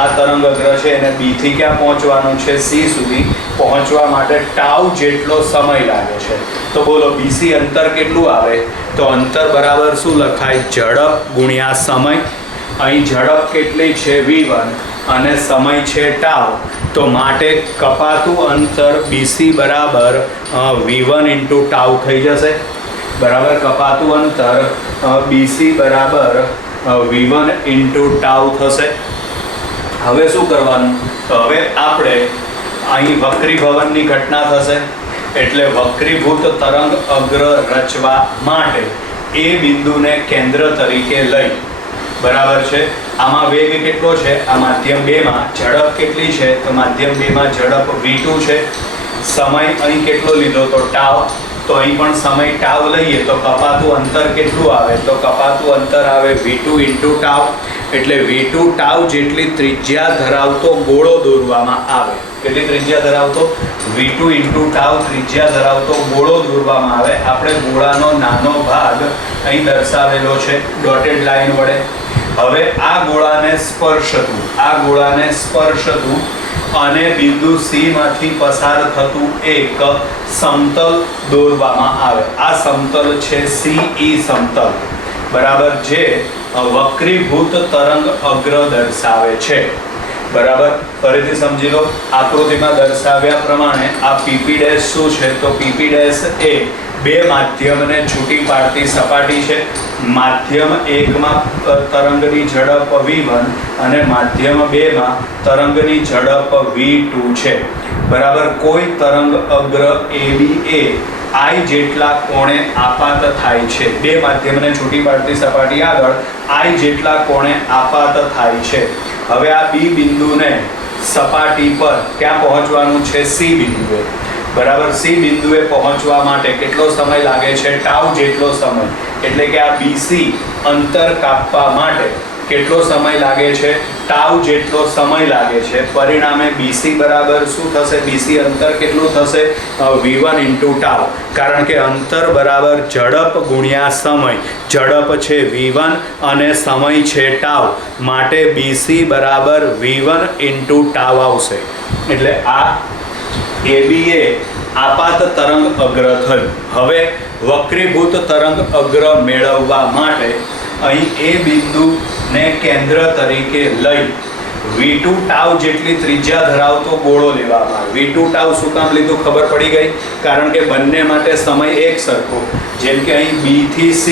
આ તરંગઅગ્ર છે એને B થી ક્યાં પહોંચવાનું છે? C સુધી પહોંચવા માટે ટાઉ જેટલો સમય લાગે છે. તો બોલો BC અંતર કેટલું આવે? તો અંતર બરાબર શું લખાય? ઝડપ ગુણ્યા સમય. અહીં ઝડપ કેટલી છે? v1 અને સમય છે ટાઉ. તો માટે કપાતું અંતર BC બરાબર v1 ઇન્ટુ ટાઉ થઈ જશે, બરાબર. કપાતું અંતર BC બરાબર v1 ઇન્ટુ ટાઉ થશે. હવે શું કરવાનું? તો હવે આપણે અહીં વક્રીભવનની ઘટના થશે. એટલે વક્રીભૂત તરંગઅગ્ર રચવા માટે એ બિંદુને કેન્દ્ર તરીકે લઈ, બરાબર છે. આમાં વેગ કેટલો છે? આ માધ્યમ 2માં ઝડપ કેટલી છે? તો માધ્યમ 2માં ઝડપ v2 છે. સમય અહીં કેટલો લીધો? તો ટાવ. તો અહીં પણ સમય ટાવ લઈએ તો કપાતું અંતર કેટલું આવે? તો કપાતું અંતર આવે v2 ઇન્ટુ ટાવ. એટલે v2 ટાવ જેટલી ત્રિજ્યા ધરાવતો ગોળો દોરવામાં આવે. કેટલી ત્રિજ્યા ધરાવતો? v2 ઇન્ટુ ટાવ ત્રિજ્યા ધરાવતો ગોળો દોરવામાં આવે. આપણે ગોળાનો નાનો ભાગ અહીં દર્શાવેલો છે ડોટેડ લાઈન વડે. હવે આ ગોળાને સ્પર્શતું અને બિંદુ C માંથી પસાર થતું એક સમતલ દોરવામાં આવે. આ સમતલ છે CE સમતલ, બરાબર, જે વક્રીભૂત તરંગઅગ્ર દર્શાવે છે, બરાબર. ફરીથી સમજી લો, આકૃતિમાં દર્શાવ્યા પ્રમાણે આ PP' શું છે? તો PP' એ બે માધ્યમને છૂટી પાડતી સપાટી છે. માધ્યમ 1માં તરંગની ઝડપ v1 અને માધ્યમ 2માં તરંગની ઝડપ v2 છે, બરાબર. કોઈ તરંગઅગ્ર AB એ I જેટલા કોણે આપાત થાય છે. બે માધ્યમને છૂટી પાડતી સપાટી આગળ I જેટલા કોણે આપાત થાય છે. હવે આ B બિંદુને સપાટી પર ક્યાં પહોંચવાનું છે? C બિંદુએ, બરાબર. C બિંદુએ પહોંચવા માટે કેટલો સમય લાગે છે? ટાઉ જેટલો સમય. એટલે કે આ BC અંતર કાપવા માટે કેટલો સમય લાગે છે? ટાઉ જેટલો સમય લાગે છે. પરિણામે BC બરાબર શું થશે? BC અંતર કેટલું થશે? v1 into tau. કારણ કે અંતર બરાબર ઝડપ ગુણ્યા સમય. ઝડપ છે v1 અને સમય છે ટાઉ. માટે BC બરાબર v1 ઇન્ટુ ટાઉ આવશે. એટલે આ AB એ આપાત તરંગઅગ્ર થયું. હવે વક્રીભૂત તરંગઅગ્ર મેળવવા માટે અહીં એ બિંદુને કેન્દ્ર તરીકે લઈ v2 ટાઉ જેટલી ત્રિજ્યા ધરાવતો ગોળો લેવામાં આવે. v2 ટાઉ શું કામ લીધું? ખબર પડી ગઈ. કારણ કે બંને માટે સમય એક સરખો. જેમ કે અહીં B થી C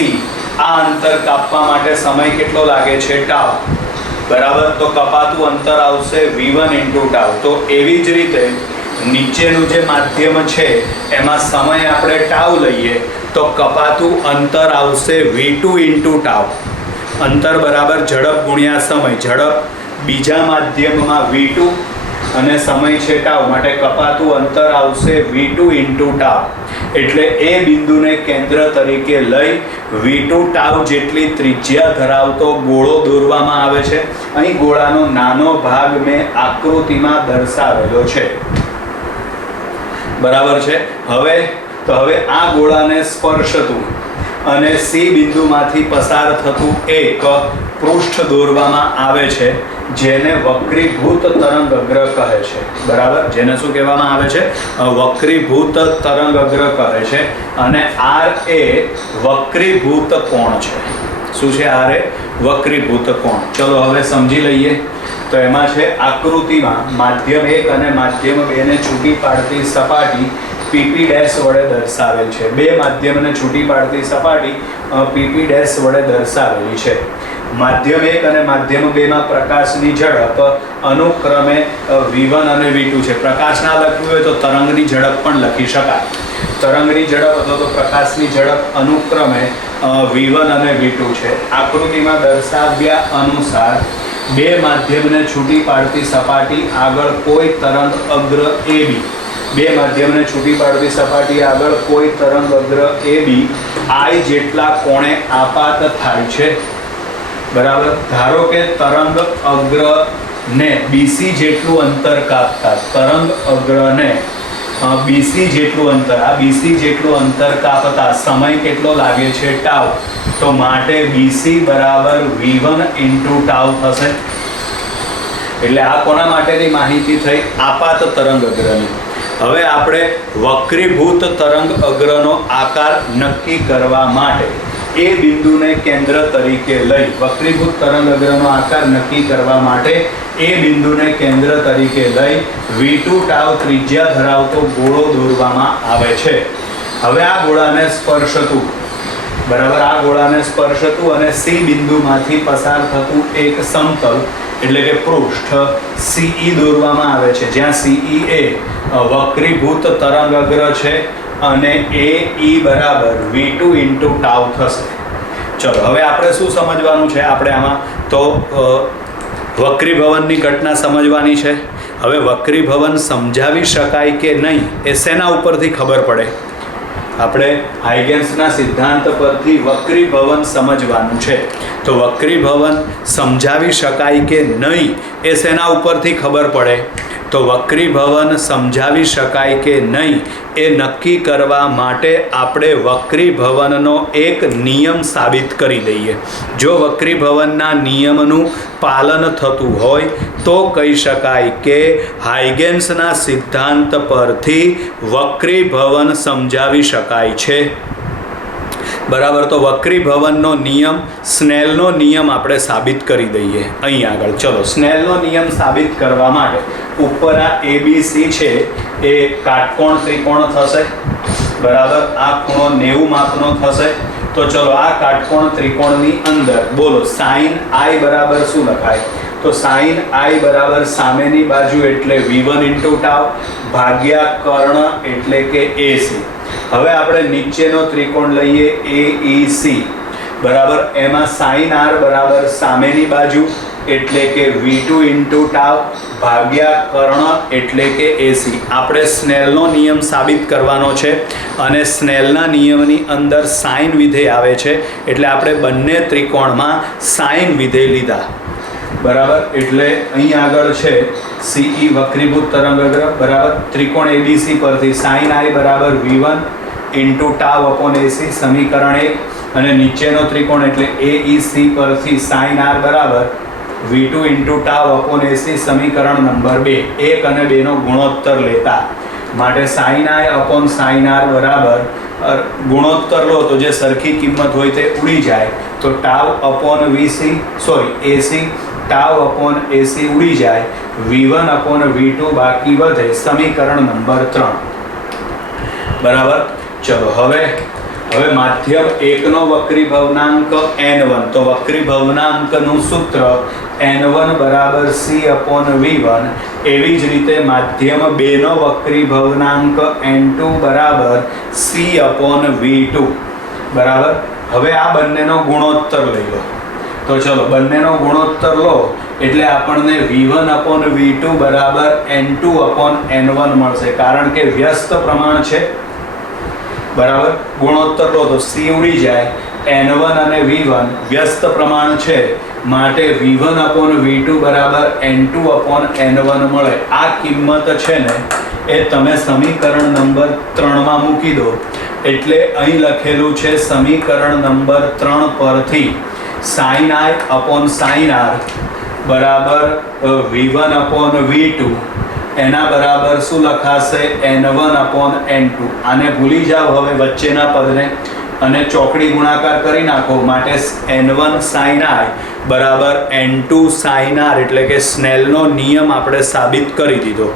આ અંતર કાપવા માટે સમય કેટલો લાગે છે? ટાઉ, બરાબર. તો કપાતું અંતર આવશે v1 ઇન્ટુ ટાઉ. તો એવી જ રીતે નીચેનું જે માધ્યમ છે એમાં સમય આપણે ટાઉ લઈએ તો કપાતું અંતર આવશે v2 ઇન્ટુ ટાઉ. અંતર બરાબર ઝડપ ગુણ્યા સમય. ઝડપ બીજા માધ્યમમાં v2 અને સમય છે ટાઉ માટે કપાતું અંતર આવશે v2 ઇન્ટુ ટાઉ. એટલે એ બિંદુને કેન્દ્ર તરીકે લઈ v2 ટાઉ જેટલી ત્રિજ્યા ધરાવતો ગોળો દોરવામાં આવે છે. અહીં ગોળાનો નાનો ભાગ મેં આકૃતિમાં દર્શાવેલો છે. બરાબર છે. હવે આ ગોળાને સ્પર્શતું અને સી બિંદુમાંથી પસાર થતું એક પૃષ્ઠ દોરવામાં આવે છે, જેને વક્રીભૂત તરંગ અગ્ર કહે છે. બરાબર, જેને શું કહેવામાં આવે છે? વક્રીભૂત તરંગ અગ્ર કહે છે. અને આર એ વક્રીભૂત કોણ છે. શું છે આર એ? વક્રીભૂત કોણ. ચલો હવે સમજી લઈએ. તો એમાં છે આકૃતિમાં માધ્યમ 1 અને માધ્યમ 2 ને છૂટી પાડતી સપાટી PP ડેશ વડે દર્શાવેલ છે. બે માધ્યમને છૂટી પાડતી સપાટી PP ડેશ વડે દર્શાવેલી છે. માધ્યમ 1 અને માધ્યમ 2 માં પ્રકાશની ઝડપ અનુક્રમે v1 અને v2 છે. પ્રકાશ ના લખ્યું હોય તો તરંગની ઝડપ પણ લખી શકાય. તરંગની ઝડપ અથવા તો પ્રકાશની ઝડપ અનુક્રમે v1 અને v2 છે. આકૃતિમાં દર્શાવ્યા અનુસાર બે માધ્યમને છૂટી પાડતી સપાટી આગળ કોઈ તરંગ અગ્ર AB, બે માધ્યમને છૂટી પાડતી સપાટી આગળ કોઈ તરંગ અગ્ર AB I જેટલા કોણે આપાત થાય છે. બરાબર. ધારો કે તરંગ અગ્રને BC જેટલું અંતર કાપતા, તરંગ અગ્રને BC જેટલું અંતર, આ BC જેટલું અંતર કાપતા સમય કેટલો લાગે છે? ટાઉ. તો માટે BC બરાબર v1 ઇન્ટુ ટાઉ થશે. એટલે આ કોના માટેની માહિતી થઈ? આપાત તરંગ અગ્રની. હવે આપણે વક્રીભૂત તરંગ અગ્રનો આકાર નક્કી કરવા માટે એ બિંદુને કેન્દ્ર તરીકે લઈ, વક્રીભૂત તરંગ અગ્રનો આકાર નક્કી કરવા માટે એ બિંદુને કેન્દ્ર તરીકે લઈ v2 ટાઉ ત્રિજ્યા ધરાવતો ગોળો દોરવામાં આવે છે. હવે આ ગોળાને સ્પર્શતું, બરાબર, આ ગોળાને સ્પર્શતું અને સી બિંદુમાંથી પસાર થતું એક સમતલ એટલે કે પૃષ્ઠ CE દોરવામાં આવે છે, જ્યાં CE એ વક્રીભૂત તરંગ અગ્ર છે અને AE બરાબર v2 ઇન્ટુ ટાઉ થશે. ચલો હવે આપણે શું સમજવાનું છે? આપણે આમાં તો વક્રીભવનની ઘટના સમજવાની છે. હવે વક્રીભવન સમજાવી શકાય કે નહીં એ શેના ઉપરથી ખબર પડે? આપણે હાઇગેન્સના સિદ્ધાંત પરથી વક્રીભવન સમજવાનું છે. તો વક્રીભવન સમજાવી શકાય કે નહીં એ શેના ઉપરથી ખબર પડે? તો વક્રીભવન સમજાવી શકાય કે નહીં એ નક્કી કરવા માટે આપણે વક્રીભવનનો એક નિયમ સાબિત કરી દઈએ. જો વક્રીભવનના નિયમનું પાલન થતું હોય તો કહી શકાય કે હાઇગેન્સના સિદ્ધાંત પરથી વક્રીભવન સમજાવી શકાય છે. બરાબર. તો વક્રીભવનનો નિયમ, સ્નેલનો નિયમ આપણે સાબિત કરી દઈએ અહીં આગળ. ચલો સ્નેલનો નિયમ સાબિત કરવા માટે ઉપર આ ABC છે એ કાટકોણ ત્રિકોણ થશે. બરાબર. આ ખૂણો 90 માપનો થશે. તો ચલો આ કાટકોણ ત્રિકોણની અંદર બોલો સાઇન I બરાબર શું લખાય? તો સાઇન I બરાબર સામેની બાજુ એટલે v1 ઇન્ટુ ટાઉ ભાગ્યા કર્ણ એટલે કે AC. હવે આપણે નીચેનો ત્રિકોણ લઈએ AEC. બરાબર. એમાં સાઇન R બરાબર સામેની બાજુ એટલે કે v2 ઇન્ટુ ટાઉ ભાગ્યા કર્ણ એટલે કે AC. આપણે સ્નેલનો નિયમ સાબિત કરવાનો છે અને સ્નેલના નિયમની અંદર સાઇન વિધેય આવે છે એટલે આપણે બંને ત્રિકોણમાં સાઇન વિધેય લીધા. બરાબર. એટલે અહીં આગળ છે CE વક્રીભૂત તરંગ અગ્ર. બરાબર. ત્રિકોણ ABC પરથી સાઇન I બરાબર v1 into tau upon AC સમીકરણ 1 અને નીચેનો ત્રિકોણ એટલે AEC પરથી સાઇન R બરાબર v2 into tau upon AC સમીકરણ નંબર 2. 1 અને 2 નો ગુણોત્તર લેતા માટે sine I upon sine R બરાબર ગુણોત્તર લો તો જે સરખી કિંમત હોય તે ઉડી જાય. તો tau upon AC tau upon AC ઉડી જાય. v1 અપોન v2 બાકી વધે સમીકરણ નંબર 3. બરાબર. ચલો હવે માધ્યમ 1 નો વક્રીભવનાંક n1. તો વક્રીભવનાંકનું સૂત્ર n1 બરાબર c અપોન v1. એવી જ રીતે માધ્યમ 2 નો વક્રીભવનાંક n2 બરાબર c અપોન v2. બરાબર. હવે આ બંનેનો ગુણોત્તર લઈ લો. તો ચલો બંનેનો ગુણોત્તર લો એટલે આપણને v1/v2 બરાબર n2/n1 મળશે, કારણ કે વ્યસ્ત પ્રમાણ છે, બરાબર. ગુણોત્તર લો તો c ઉડી જાય, n1 અને v1 વ્યસ્ત પ્રમાણ છે, માટે v1/v2 બરાબર n2/n1 મળે. આ કિંમત છે ને એ તમે સમીકરણ નંબર 3 માં મૂકી દો, એટલે અહીં લખેલું છે સમીકરણ નંબર 3 પરથી sin i/sin r બરાબર v1/v2 એના બરાબર શું લખાશે n1/n2. આને ભૂલી જાઓ હવે વચ્ચેના પદને અને ચોકડી ગુણાકાર કરી નાખો, માટે n1 sin i બરાબર n2 sin r, એટલે કે સ્નેલનો નિયમ આપણે સાબિત કરી દીધો.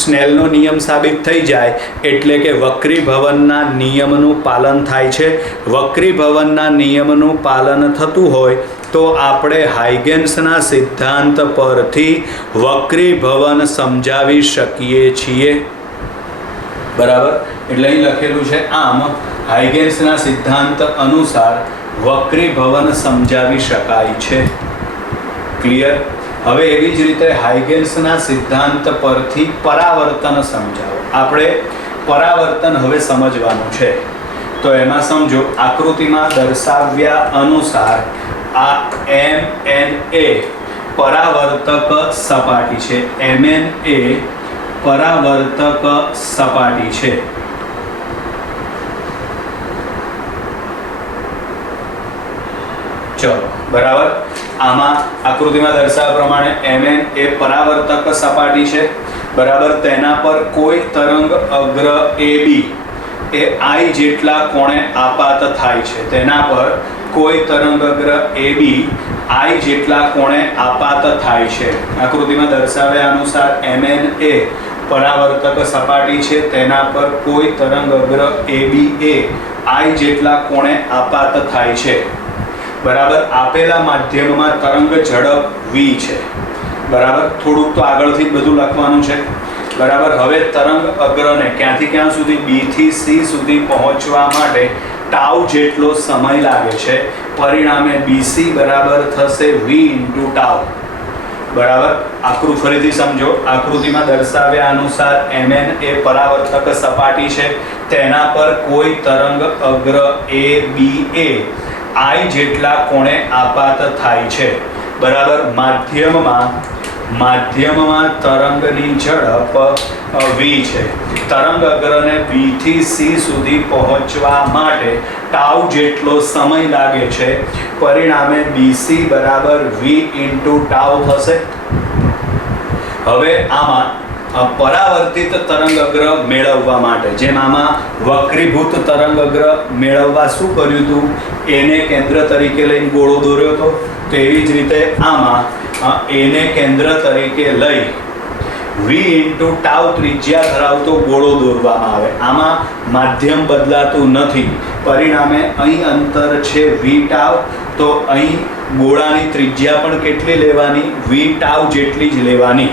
સ્નેલનો નિયમ સાબિત થઈ જાય એટલે કે વક્રીભવનના નિયમનું પાલન થાય છે. વક્રીભવનના નિયમનું પાલન થતું હોય તો આપણે હાઇગેન્સના સિદ્ધાંત પરથી વક્રીભવન સમજાવી શકીએ છીએ, બરાબર. એટલે અહીં લખેલું છે આમ હાઇગેન્સના સિદ્ધાંત અનુસાર વક્રીભવન સમજાવી શકાય છે. ક્લિયર? હવે એવી જ રીતે હાઇગેન્સના સિદ્ધાંત પરથી પરાવર્તન સમજાવો. આપણે પરાવર્તન હવે સમજવાનું છે. તો એમાં સમજો, આકૃતિમાં દર્શાવ્યા અનુસાર આ mn એ પરાવર્તક સપાટી છે. mn એ પરાવર્તક સપાટી છે. ચલો, બરાબર. આમાં આકૃતિમાં દર્શાવ્યા પ્રમાણે mn એ પરાવર્તક સપાટી છે, બરાબર. તેના પર કોઈ તરંગ અગ્ર AB એ I જેટલા કોણે આપાત થાય છે. તેના પર કોઈ તરંગ અગ્ર AB I જેટલા કોણે આપાત થાય છે. આકૃતિમાં દર્શાવ્યા અનુસાર mn એ પરાવર્તક સપાટી છે, તેના પર કોઈ તરંગ અગ્ર AB એ I જેટલા કોણે આપાત થાય છે, બરાબર. આપેલા માધ્યમમાં તરંગ ઝડપ v છે, બરાબર. થોડુંક તો આગળથી જ બધું લખવાનું છે, બરાબર. હવે તરંગ અગ્રને ક્યાંથી ક્યાં સુધી b થી c સુધી પહોંચવા માટે ટાઉ જેટલો સમય લાગે છે. પરિણામે bc બરાબર થશે v × ટાઉ, બરાબર. ફરીથી સમજો, આકૃતિમાં દર્શાવ્યા અનુસાર mn એ પરાવર્તક સપાટી છે, તેના પર કોઈ તરંગ અગ્ર AB એ I જેટલા કોણે આપાત થાય છે, બરાબર. માધ્યમમાં તરંગની ઝડપ v છે. તરંગ અગ્રને b થી c સુધી પહોંચવા માટે ટાઉ જેટલો સમય લાગે છે. પરિણામે bc બરાબર v × ટાઉ થશે. હવે આમાં પરાવર્તિત તરંગ અગ્ર મેળવવા માટે, જેમ આમાં વક્રીભૂત તરંગ અગ્ર મેળવવા શું કર્યું હતું, એને કેન્દ્ર તરીકે લઈને ગોળો દોર્યો હતો. તો એવી જ રીતે આમાં એને કેન્દ્ર તરીકે લઈ v × ટાઉ ત્રિજ્યા ધરાવતો ગોળો દોરવામાં આવે. આમાં માધ્યમ બદલાતું નથી, પરિણામે અહીં અંતર છે v ટાઉ. તો અહીં ગોળાની ત્રિજ્યા પણ કેટલી લેવાની, v ટાઉ જેટલી જ લેવાની,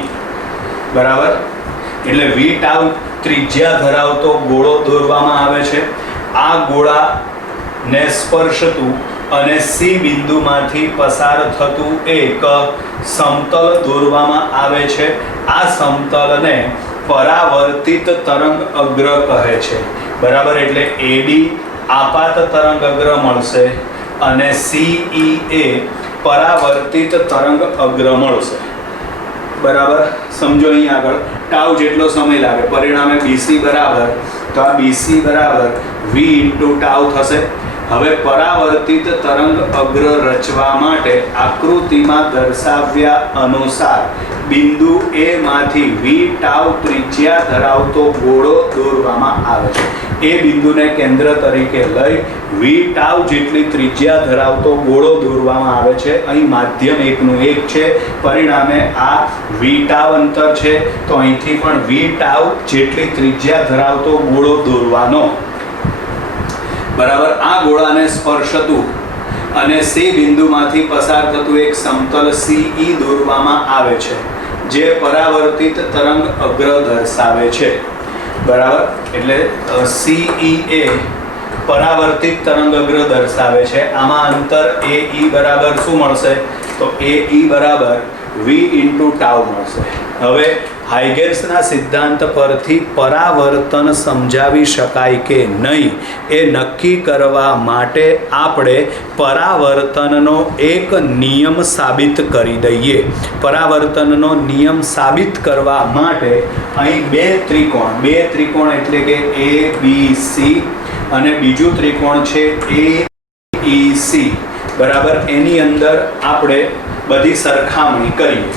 બરાબર. એટલે v ટાઉ ત્રિજ્યા ધરાવતો ગોળો દોરવામાં આવે છે. આ ગોળાને સ્પર્શતું અને C બિંદુમાંથી પસાર થતું એક સમતલ દોરવામાં આવે છે. આ સમતલને પરાવર્તિત તરંગ અગ્ર કહે છે, બરાબર. એટલે AB આપાત તરંગ અગ્ર મળશે અને CE એ પરાવર્તિત તરંગ અગ્ર મળશે, બરાબર. સમજો અહીં આગળ ટાઉ જેટલો સમય લાગે, પરિણામે BC બરાબર, તો આ BC બરાબર v × ટાઉ થશે. હવે પરાવર્તિત તરંગ અગ્ર રચવા માટે આકૃતિમાં દર્શાવ્યા અનુસાર બિંદુ A માંથી v ટાઉ ત્રિજ્યા ધરાવતો ગોળો દોરવામાં આવે છે. એ બિંદુને કેન્દ્ર તરીકે લઈ v ટાઉ જેટલી ત્રિજ્યા ધરાવતો ગોળો દોરવામાં આવે છે. અહીં માધ્યમ 1 નું 1 છે, પરિણામે આ v ટાઉ અંતર છે, તો અહીંથી પણ v ટાઉ જેટલી ત્રિજ્યા ધરાવતો ગોળો દોરવાનો, બરાબર. આ ગોળાને સ્પર્શતું અને C બિંદુમાંથી પસાર થતું એક સમતલ CE દોરવામાં આવે છે, જે પરાવર્તિત તરંગ અગ્ર દર્શાવે છે, બરાબર. એટલે CE એ પરાવર્તિત તરંગ અગ્ર દર્શાવે છે. આમાં અંતર AE બરાબર શું મળશે, તો AE બરાબર v વી ઇન્ટુ ટાઉ મળશે. હવે હાઇગેન્સના સિદ્ધાંત પરથી પરાવર્તન સમજાવી શકાય કે નહીં એ નક્કી કરવા માટે આપણે પરાવર્તનનો એક નિયમ સાબિત કરી દઈએ. પરાવર્તનનો નિયમ સાબિત કરવા માટે અહીં બે ત્રિકોણ એટલે કે એ બી સી અને બીજું ત્રિકોણ છે એ ઈ સી, બરાબર. એની અંદર આપણે બધી સરખામણી કરીએ,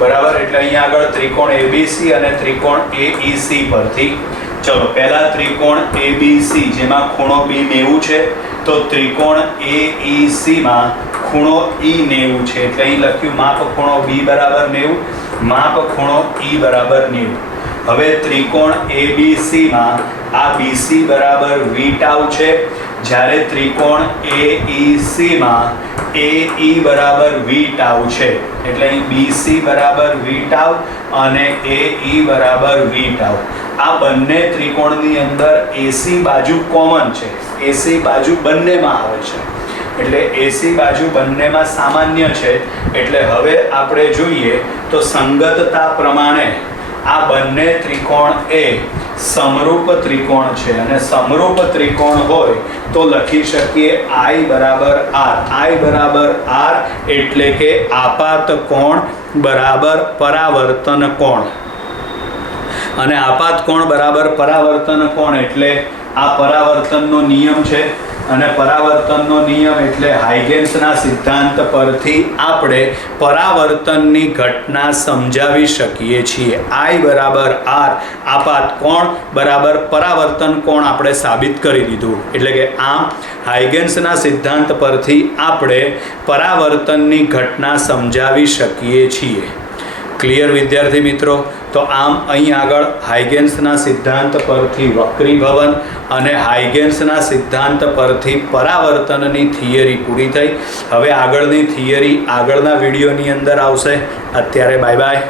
બરાબર. એટલે અહીંયા આગળ ત્રિકોણ એબીસી અને ત્રિકોણ એઈસી પરથી ચલો પહેલા ત્રિકોણ એબીસી જેમાં ખૂણો બી 90 છે, તો ત્રિકોણ એઈસી માં ખૂણો ઈ 90 છે, એટલે અહીં લખ્યું માપ ખૂણો બી બરાબર 90, માપ ખૂણો ઈ બરાબર 90. હવે ત્રિકોણ એબીસી માં આ બીસી બરાબર વી ટાઉ છે, જ્યારે ત્રિકોણ એઈસી માં એઈ બરાબર વી ટાઉ છે, એટલે અહીં બીસી બરાબર વી ટાઉ અને એઈ બરાબર વી ટાઉ. આ બંને ત્રિકોણની અંદર એસી બાજુ કોમન છે, એસી બાજુ બંનેમાં આવે છે, એટલે એસી બાજુ બંનેમાં સામાન્ય છે. એટલે હવે આપણે જોઈએ તો સંગતતા પ્રમાણે આ બંને ત્રિકોણ એ સમરૂપ ત્રિકોણ છે, અને સમરૂપ ત્રિકોણ હોય તો લખી શકીએ I બરાબર R. I બરાબર R એટલે કે આપાત કોણ બરાબર પરાવર્તન કોણ, અને આપાત કોણ બરાબર પરાવર્તન કોણ એટલે આ પરાવર્તનનો નિયમ છે, અને પરાવર્તનનો નિયમ એટલે હાઇગેન્સના સિદ્ધાંત પરથી આપણે પરાવર્તનની ઘટના સમજાવી શકીએ છીએ. I બરાબર R આપાત કોણ બરાબર પરાવર્તન કોણ આપણે સાબિત કરી દીધું. એટલે કે આમ હાઇગેન્સના સિદ્ધાંત પરથી આપણે પરાવર્તનની ઘટના સમજાવી શકીએ છીએ. ક્લિયર વિદ્યાર્થી મિત્રો? તો આમ અહીં આગળ હાઇગેન્સના સિદ્ધાંત પરથી વક્રીભવન અને હાઇગેન્સના સિદ્ધાંત પરથી પરાવર્તનની થિયરી પૂરી થઈ. હવે આગળની થિયરી આગળના વિડીયોની અંદર આવશે. અત્યારે બાય બાય.